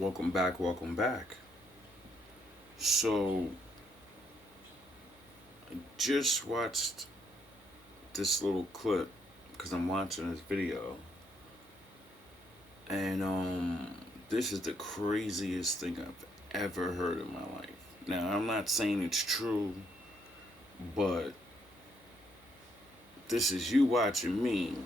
Welcome back, welcome back. So, I just watched this little clip because I'm watching this video, and this is the craziest thing I've ever heard in my life. Now, I'm not saying it's true, but this is you watching me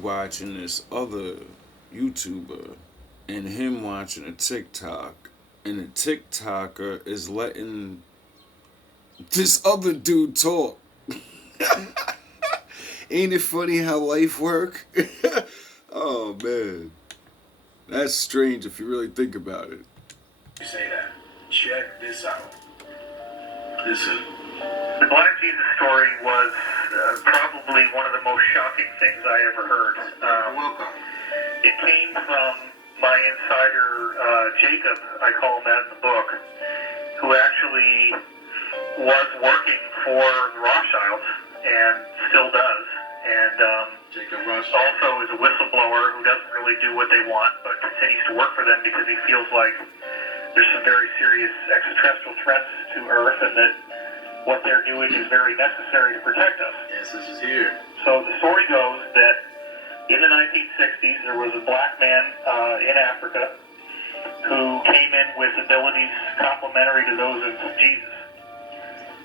watching this other YouTuber, and him watching a TikTok, and the TikToker is letting this other dude talk. Ain't it funny how life work? Oh man, that's strange if you really think about it. Say that. Check this out. Listen. The Black Jesus story was probably one of the most shocking things I ever heard. Welcome. It came from my insider, Jacob, I call him that in the book, who actually was working for the Rothschilds and still does. And Jacob Rush. also is a whistleblower who doesn't really do what they want, but continues to work for them because he feels like there's some very serious extraterrestrial threats to Earth and that what they're doing is very necessary to protect us. Yes, this is here. So the story goes that in the 1960s, there was a black man in Africa who came in with abilities complementary to those of Jesus.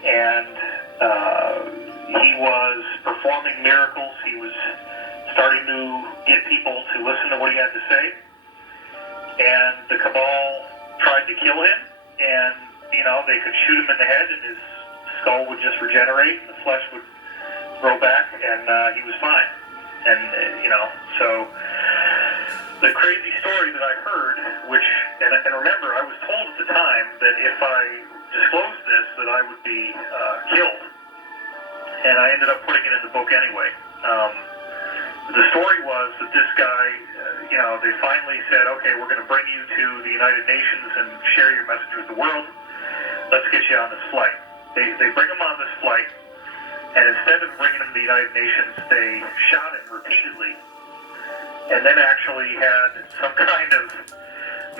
And he was performing miracles. He was starting to get people to listen to what he had to say. And the cabal tried to kill him. And, they could shoot him in the head and his skull would just regenerate and the flesh would grow back and he was fine. And, so the crazy story that I heard, and remember, I was told at the time that if I disclosed this, that I would be killed. And I ended up putting it in the book anyway. The story was that this guy, they finally said, okay, we're going to bring you to the United Nations and share your message with the world. Let's get you on this flight. They bring him on this flight, and instead of bringing him to the United Nations, they shot him repeatedly, and then actually had some kind of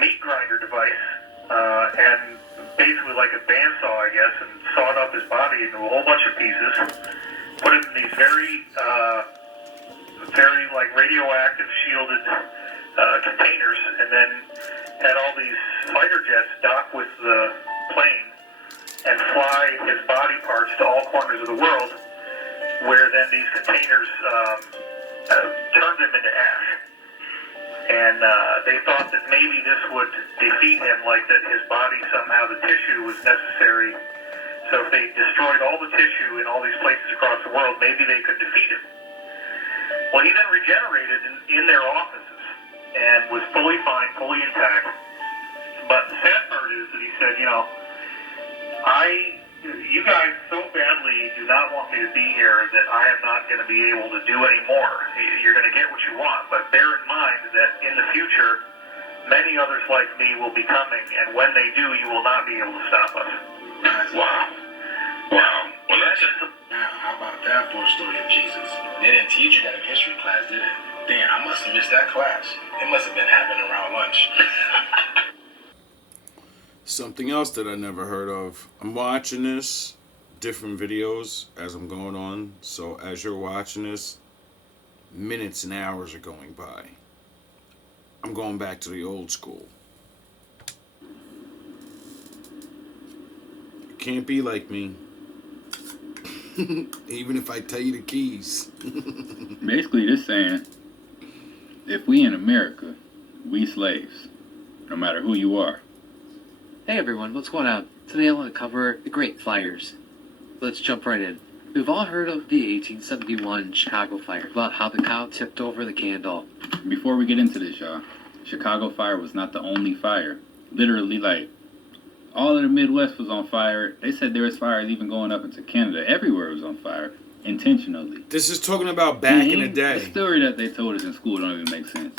meat grinder device, and basically like a bandsaw, I guess, and sawed up his body into a whole bunch of pieces, put him in these very like radioactive shielded containers, and then had all these fighter jets dock with the plane and fly his body parts to all corners of the world, where then these containers turned him into ash. And they thought that maybe this would defeat him, like that his body somehow, the tissue was necessary. So if they destroyed all the tissue in all these places across the world, maybe they could defeat him. Well, he then regenerated in their offices and was fully fine, fully intact. But the sad part is that he said, you guys so badly do not want me to be here that I am not going to be able to do any more. You're going to get what you want, but bear in mind that in the future, many others like me will be coming, and when they do, you will not be able to stop us. Wow. Well, now, how about that for a story of Jesus? They didn't teach you that in history class, did it? Damn, I must have missed that class. It must have been happening around lunch. Something else that I never heard of. I'm watching this, different videos as I'm going on. So as you're watching this, minutes and hours are going by. I'm going back to the old school. You can't be like me. Even if I tell you the keys. Basically, this saying, if we in America, we slaves, no matter who you are. Hey everyone, what's going on? Today I want to cover the Great Fires. Let's jump right in. We've all heard of the 1871 Chicago fire, about how the cow tipped over the candle. Before we get into this, y'all, Chicago fire was not the only fire. Literally, all of the Midwest was on fire. They said there was fires even going up into Canada. Everywhere was on fire, intentionally. This is talking about back in the day. The story that they told us in school don't even make sense.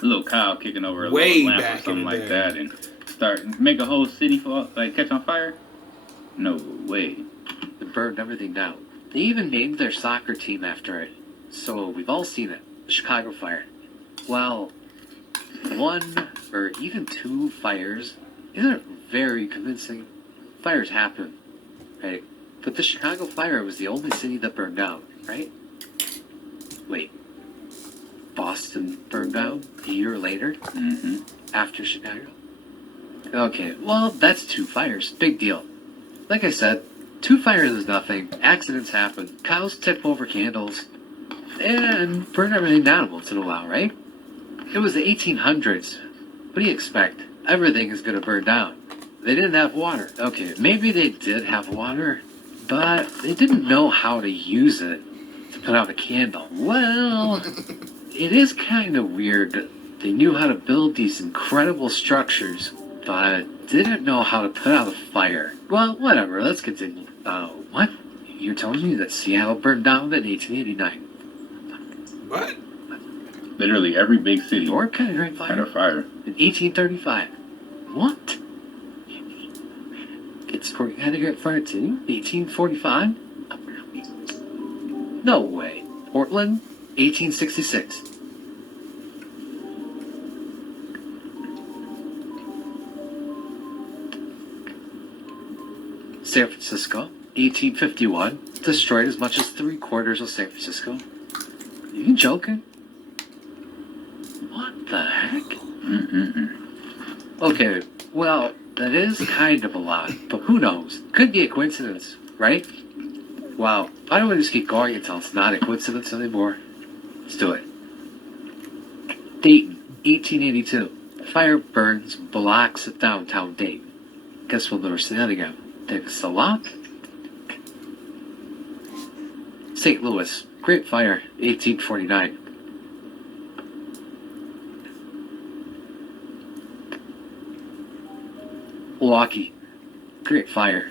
A little cow kicking over a Way little lamp back or something in the like day. that and make a whole city catch on fire? No way. It burned everything down. They even named their soccer team after it. So we've all seen it. The Chicago fire. Well, one or even two fires isn't very convincing. Fires happen, right? But the Chicago fire was the only city that burned down, right? Wait. Boston burned down a year later? Mm-hmm. After Chicago? Okay, well, that's two fires. Big deal. Like I said, two fires is nothing. Accidents happen. Cows tip over candles. And burn everything down once in a while, right? It was the 1800s. What do you expect? Everything is going to burn down. They didn't have water. Okay, maybe they did have water, but they didn't know how to use it to put out a candle. Well, it is kind of weird. They knew how to build these incredible structures, but didn't know how to put out a fire. Well, whatever, let's continue. What? You're telling me that Seattle burned down in 1889? What? Literally every big city New York had a great had fire a fire. in 1835. What? Pittsburgh had a great fire too? 1845? No way. Portland, 1866. San Francisco, 1851. Destroyed as much as 3/4 of San Francisco. Are you joking? What the heck? Okay, well, that is kind of a lot, but who knows? Could be a coincidence, right? Wow, why don't we just keep going until it's not a coincidence anymore? Let's do it. Dayton, 1882. Fire burns blocks of downtown Dayton. Guess we'll never see that again. Thanks a lot. St. Louis, Great Fire, 1849. Milwaukee, Great Fire,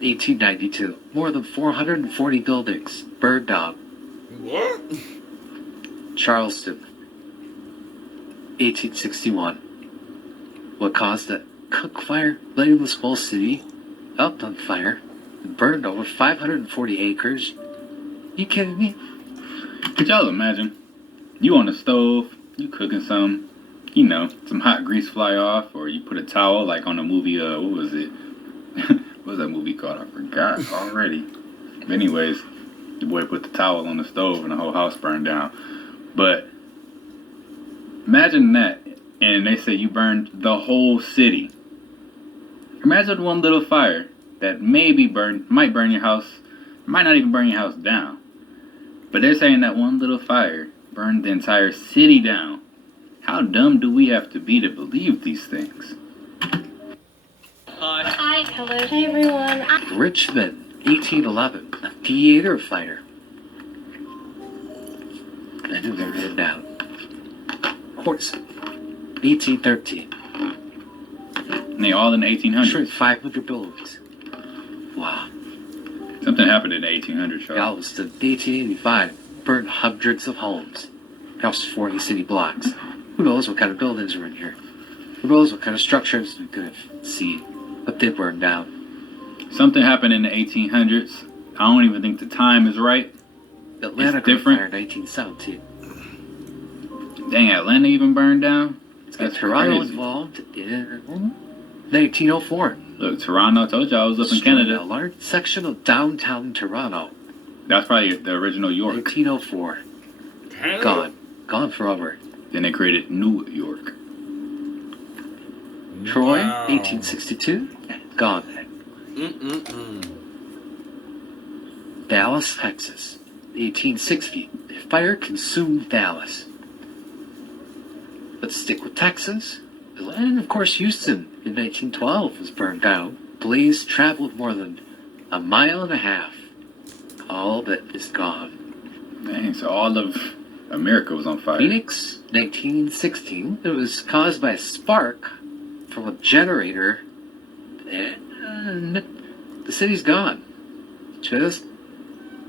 1892. More than 440 buildings burned down. What? Charleston, 1861. What caused it? Cook Fire, lighting this whole city up on fire and burned over 540 acres. You kidding me? Could y'all imagine? You on the stove, you cooking some, you know, some hot grease fly off, or you put a towel like on the movie, what was it? What was that movie called? I forgot already. But anyways, the boy put the towel on the stove and the whole house burned down. But imagine that, and they say you burned the whole city. Imagine one little fire that might burn your house, might not even burn your house down. But they're saying that one little fire burned the entire city down. How dumb do we have to be to believe these things? Hi, hello. Hey, everyone. Richmond, 1811. A theater fire. I knew they were headed down. Horse, 1813. And they all in the 1800s. Destroyed 500 buildings. Wow. Something happened in the 1800s, y'all. Galveston, 1885. Burned hundreds of homes. Across 40 city blocks. Who knows what kind of buildings were in here? Who knows what kind of structures we could have seen? But they burned down. Something happened in the 1800s. I don't even think the time is right. Atlanta It's different. Fire, 1917. Dang, Atlanta even burned down? Got Toronto crazy. involved in 1904. Look, Toronto, I told you I was up in Destroyed Canada. a large section of downtown Toronto. That's probably the original York. 1904. Canada? Gone forever. Then they created New York. Troy, Wow. 1862. Gone. Dallas, Texas, 1860. Fire consumed Dallas. Let's stick with Texas. And of course, Houston in 1912 was burned down. Blaze traveled more than a mile and a half. All of it is gone. Dang, so all of America was on fire. Phoenix, 1916. It was caused by a spark from a generator. And the city's gone. Just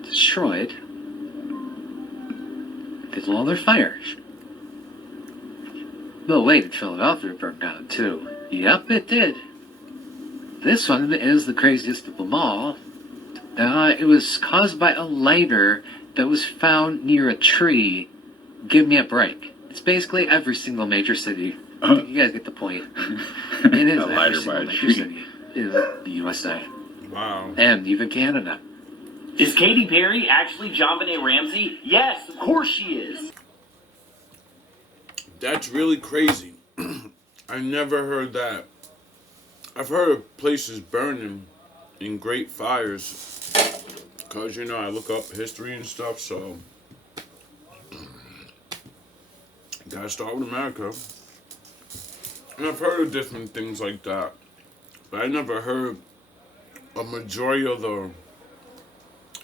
destroyed. Because of all their fires. No, wait, in Philadelphia it burned down too. Yep, it did. This one is the craziest of them all. It was caused by a lighter that was found near a tree. Give me a break. It's basically every single major city. You guys get the point. It is A every lighter by single a major tree. city in the USA. Wow. And even Canada. Is Katy Perry actually JonBenet Ramsey? Yes, of course she is. That's really crazy. I never heard that. I've heard of places burning in great fires. Because, I look up history and stuff, so. Gotta start with America. And I've heard of different things like that. But I never heard a majority of the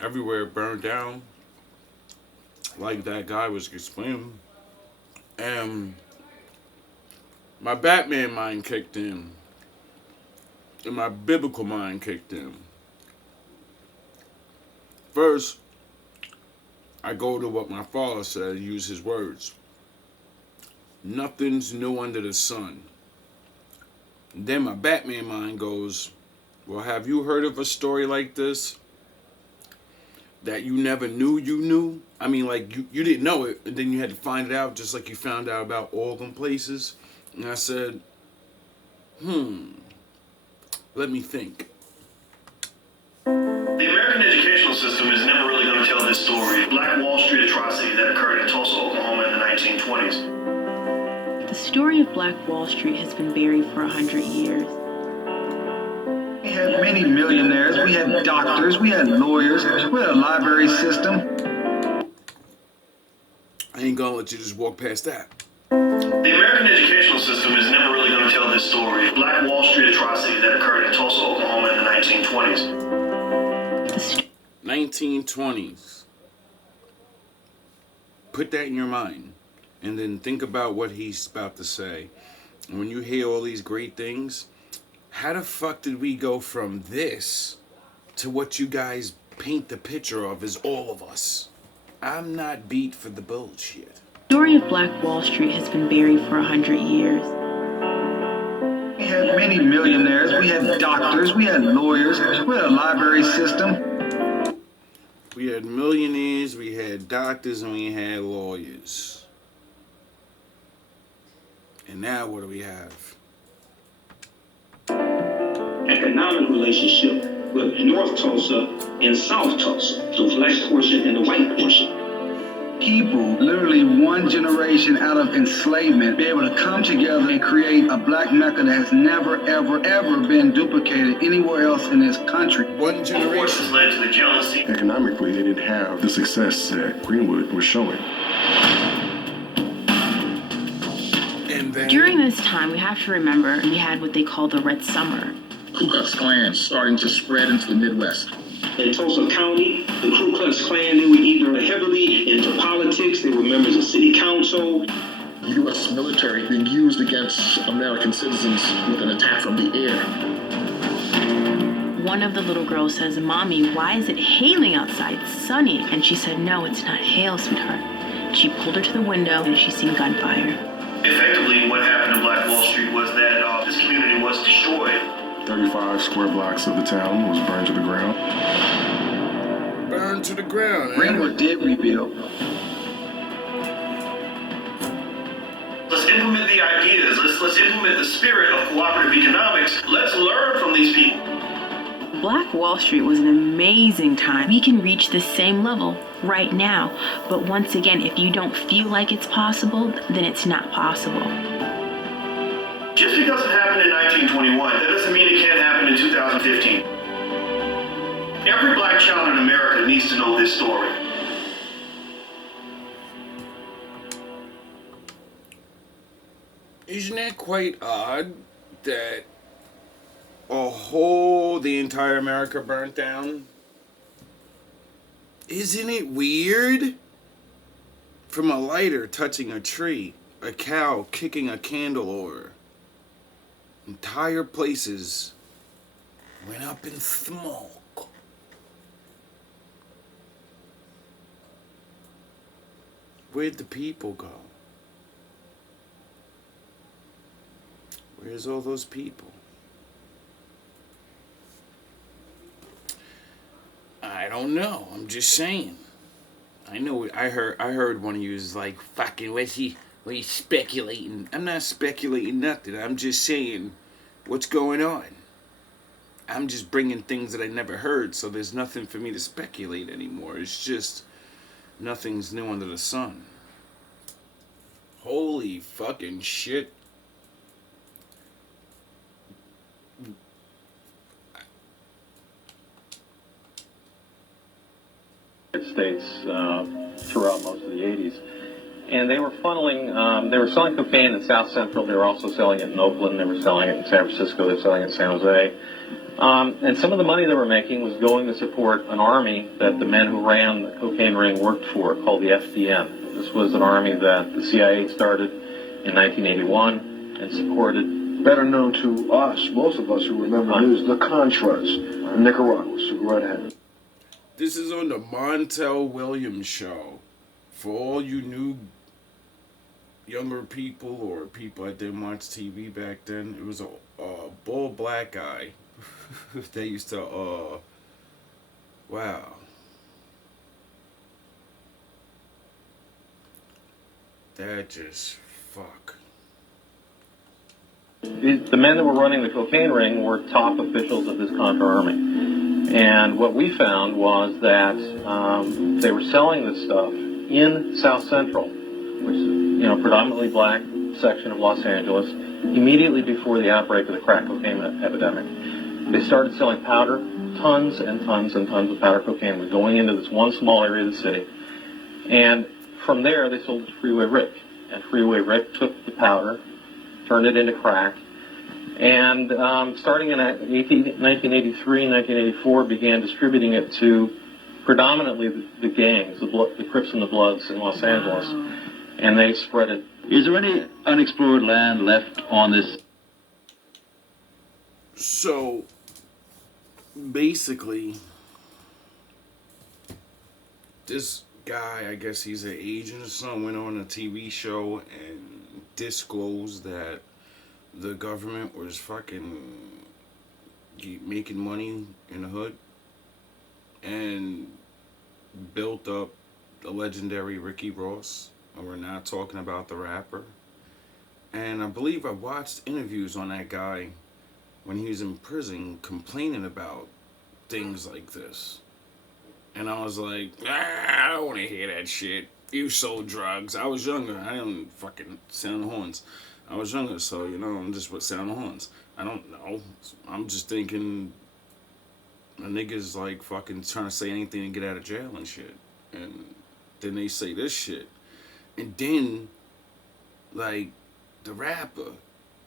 everywhere burned down. Like that guy was explaining. And my Batman mind kicked in. And my biblical mind kicked in. First, I go to what my father said, use his words. Nothing's new under the sun. Then my Batman mind goes, well, have you heard of a story like this? That you never knew you knew? I mean, like, you didn't know it, and then you had to find it out, just like you found out about all them places. And I said, let me think. The American educational system is never really going to tell this story. Black Wall Street atrocity that occurred in Tulsa, Oklahoma in the 1920s. The story of Black Wall Street has been buried for 100 years. We had many millionaires, we had doctors, we had lawyers, we had a library system. I ain't gonna let you just walk past that. The American educational system is never really going to tell this story. Black Wall Street atrocity that occurred in Tulsa, Oklahoma in the 1920s. 1920s. Put that in your mind. And then think about what he's about to say. And when you hear all these great things, how the fuck did we go from this to what you guys paint the picture of as all of us? I'm not beat for the bullshit. The story of Black Wall Street has been buried for 100 years. We had many millionaires, we had doctors, we had lawyers, we had a library system. We had millionaires, we had doctors, and we had lawyers. And now what do we have? Economic relationship with North Tulsa and South Tulsa, the black portion and the white portion. People, literally one generation out of enslavement, be able to come together and create a black Mecca that has never, ever, ever been duplicated anywhere else in this country. One Forces generation. led to the jealousy. Economically, they didn't have the success that Greenwood was showing. And then During this time, we have to remember we had what they call the Red Summer. Ku Klux Klan starting to spread into the Midwest. In Tulsa County, the Ku Klux Klan, they were either heavily into politics, they were members of city council. The U.S. military being used against American citizens with an attack from the air. One of the little girls says, "Mommy, why is it hailing outside? It's sunny." And she said, "No, it's not hail, sweetheart." She pulled her to the window and she seen gunfire. Effectively, what happened in Black Wall Street was that this community was destroyed. 35 square blocks of the town was burned to the ground. burned to the ground. Greenwood did rebuild. Let's implement the ideas. Let's implement the spirit of cooperative economics. Let's learn from these people. Black Wall Street was an amazing time. We can reach the same level right now. But once again, if you don't feel like it's possible, then it's not possible. Just because it happened in 1921, that doesn't mean it can't happen in 2015. Every black child in America needs to know this story. Isn't that quite odd that the entire America burnt down? Isn't it weird? From a lighter touching a tree, a cow kicking a candle over, entire places went up in smoke. Where'd the people go? Where's all those people? I don't know. I'm just saying. I know. I heard one of you is like, fucking, Well, he's speculating. I'm not speculating nothing. I'm just saying what's going on. I'm just bringing things that I never heard, so there's nothing for me to speculate anymore. It's just nothing's new under the sun. Holy fucking shit. States throughout most of the 80s. And they were funneling, they were selling cocaine in South Central. They were also selling it in Oakland. They were selling it in San Francisco. They were selling it in San Jose. And some of the money they were making was going to support an army that the men who ran the cocaine ring worked for, called the FDN. This was an army that the CIA started in 1981 and supported. Better known to us, most of us who remember news, the Contras, Nicaragua. So go right ahead. This is on the Montel Williams show. For all you new younger people or people that didn't watch TV back then, it was a bald black guy. They used to, wow. That just, fuck. The men that were running the cocaine ring were top officials of this Contra army. And what we found was that they were selling this stuff in South Central, which is, predominantly black section of Los Angeles, immediately before the outbreak of the crack cocaine epidemic. They started selling powder. Tons and tons and tons of powder cocaine was going into this one small area of the city. And from there, they sold it to Freeway Rick. And Freeway Rick took the powder, turned it into crack, and starting in 1983, 1984, began distributing it to predominantly the gangs, the Crips and the Bloods in Los Angeles, and they spread it. Is there any unexplored land left on this? So, basically, this guy, I guess he's an agent or something, went on a TV show and disclosed that the government was fucking making money in the hood and built up the legendary Ricky Ross. And we're not talking about the rapper. And I believe I watched interviews on that guy when he was in prison complaining about things like this. And I was like, I don't want to hear that shit. You sold drugs. I was younger. I didn't fucking sound the horns. I was younger, so, I'm just with sound the horns. I don't know. I'm just thinking a nigga's like fucking trying to say anything to get out of jail and shit. And then they say this shit. And then, like, the rapper,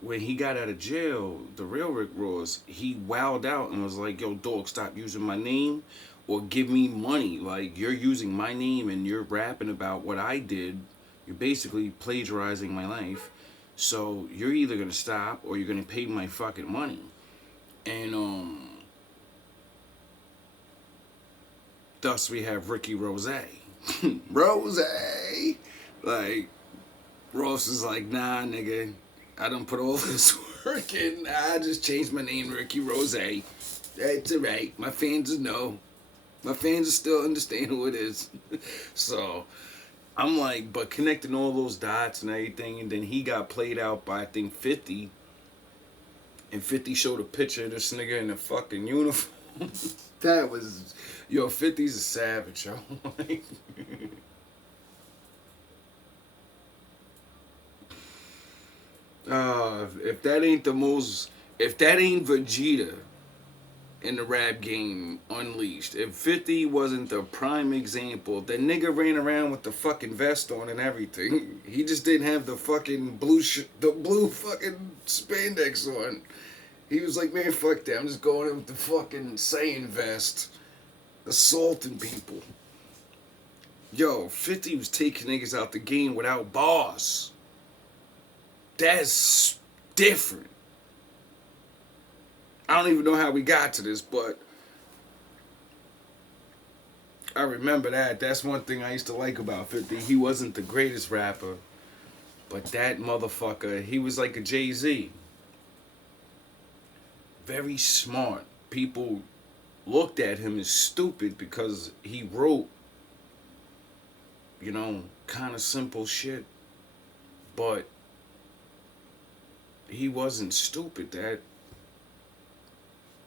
when he got out of jail, the real Rick Ross, he wowed out and was like, yo, dog, stop using my name or give me money. Like, you're using my name and you're rapping about what I did. You're basically plagiarizing my life. So you're either going to stop or you're going to pay my fucking money. And, thus we have Ricky Rose. Rose! Like, Ross is like, nah, nigga, I done put all this work in. I just changed my name to Ricky Rose. It's alright. My fans will know. My fans will still understand who it is. So, I'm like, but connecting all those dots and everything, and then he got played out by, I think, 50. And 50 showed a picture of this nigga in a fucking uniform. That was, 50's a savage, yo. If that ain't Vegeta in the rap game Unleashed, if 50 wasn't the prime example, the nigga ran around with the fucking vest on and everything. He just didn't have the fucking blue fucking spandex on. He was like, man, fuck that. I'm just going in with the fucking Saiyan vest, assaulting people. Yo, 50 was taking niggas out the game without bars. That's different. I don't even know how we got to this, but I remember that. That's one thing I used to like about 50. He wasn't the greatest rapper, but that motherfucker, he was like a Jay-Z. Very smart. People looked at him as stupid because he wrote, kind of simple shit. But he wasn't stupid. That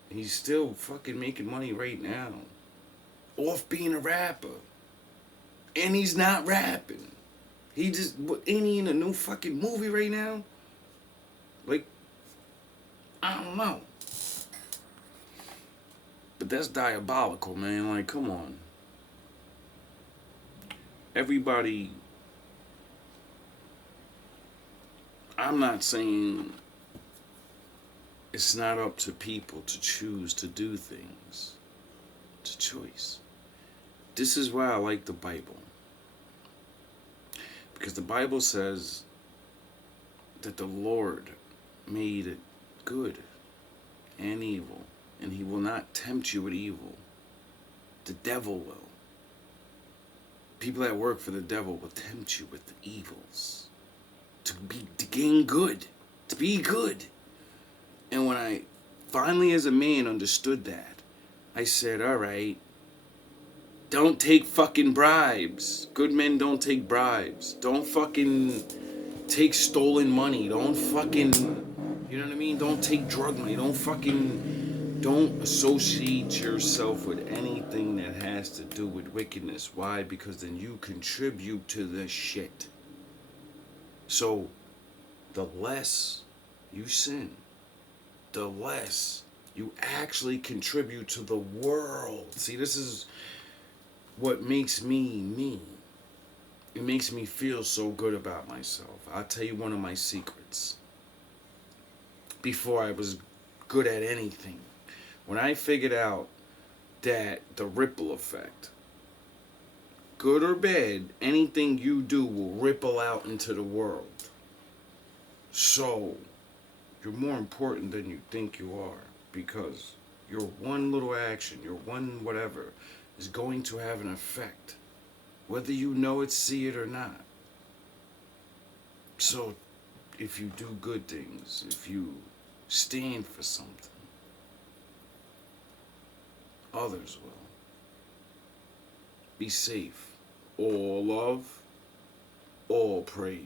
he's still fucking making money right now off being a rapper. And he's not rapping. He just, ain't he in a new fucking movie right now? Like, I don't know. But that's diabolical, man. Like, come on. Everybody, I'm not saying it's not up to people to choose to do things. It's a choice. This is why I like the Bible. Because the Bible says that the Lord made it good and evil, and he will not tempt you with evil. The devil will. People that work for the devil will tempt you with the evils to gain good, to be good. And when I finally as a man understood that, I said, all right, don't take fucking bribes. Good men don't take bribes. Don't fucking take stolen money. Don't fucking, you know what I mean? Don't take drug money. Don't associate yourself with anything that has to do with wickedness. Why? Because then you contribute to the shit. So, the less you sin, the less you actually contribute to the world. See, this is what makes me me. It makes me feel so good about myself. I'll tell you one of my secrets. Before I was good at anything, when I figured out that the ripple effect, good or bad, anything you do will ripple out into the world. So, you're more important than you think you are, because your one little action, your one whatever, is going to have an effect, whether you know it, see it, or not. So, if you do good things, if you stand for something, others will. Be safe. All love, all praise.